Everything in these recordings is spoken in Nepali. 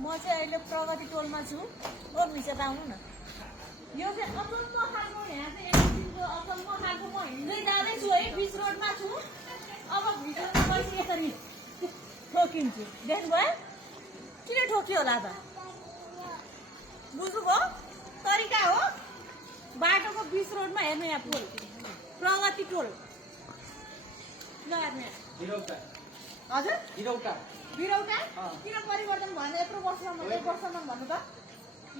म चाहिँ अहिले प्रगति टोलमा छु। ओ मिसा त आउनु न। यो चाहिँ अचम्म खालको यहाँ चाहिँ एकछिनको अचम्म खालको म हिँड्दै जाँदैछु है, बिच रोडमा छु। अब भिडियोमा गएपछि यसरी ठोकिन्छु। देख्नुभयो? किन ठोकियो होला त? बुझ्नुभयो? तरिका हो। बाटोको बिच रोडमा हेर्नु यहाँ पोल। प्रगति टोल। ल हेर्नु यहाँ। हजुर? बिरौटा? किन परिवर्तन भएन यत्रो वर्षमा, 1 वर्षमा भन्नु त?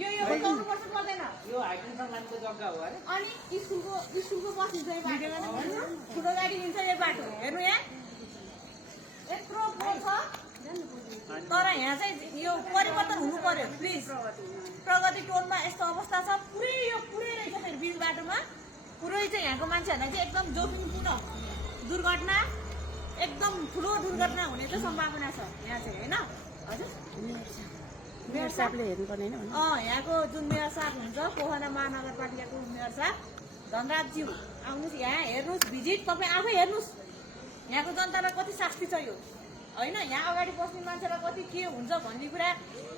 यो बताउनु पर्छ पर्दैन? यो हाइटेन्सन लाइनको जग्गा हो अरे। अनि स्कुलको बस हिँड्छ यो बाटो, ठुलो गाडी हिँड्छ यो बाटो। हेर्नु यहाँ यत्रो पोल छ, तर यहाँ चाहिँ यो परिवर्तन हुनु पर्यो प्लिज। प्रगति टोलमा यस्तो अवस्था छ, पुरै रहेछ फेरि बिच बाटोमा। पुरै चाहिँ यहाँको मान्छेहरूलाई चाहिँ एकदम जोखिमपूर्ण दुर्घटना, एकदम ठुलो दुर्घटना हुने चाहिँ सम्भावना छ यहाँ चाहिँ, होइन? हजुर, मेयर साहबले हेर्नुपर्ने होइन? यहाँको जुन मेयर साहब हुन्छ, पोखरा महानगरपालिकाको मेयर साहब धनराजज्यू, आउनुहोस् यहाँ हेर्नुहोस्, भिजिट तपाईँ आफै हेर्नुहोस्। यहाँको जनतालाई कति शास्ति छ यो, होइन? यहाँ अगाडि बस्ने मान्छेलाई कति के हुन्छ भन्ने कुरा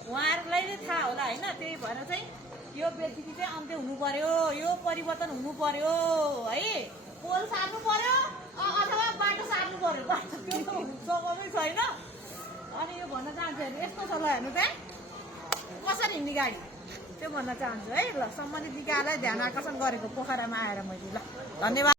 उहाँहरूलाई नै थाहा होला, होइन? त्यही भएर चाहिँ यो बेदेखि चाहिँ अन्त्य हुनु पर्यो, यो परिवर्तन हुनु पर्यो है। पोल सार्नु पर्यो अथवा बाटो सार्नु पर्यो। बाटो त्यो त सम्भवै छैन। अनि यो भन्न चाहन्छु, हेर्नु यस्तो छ। ल हेर्नु त कसरी हिँड्ने गाडी, त्यो भन्न चाहन्छु है। ल सम्बन्धित निकायलाई ध्यान आकर्षण गरेको पोखरामा आएर मैले। ल धन्यवाद।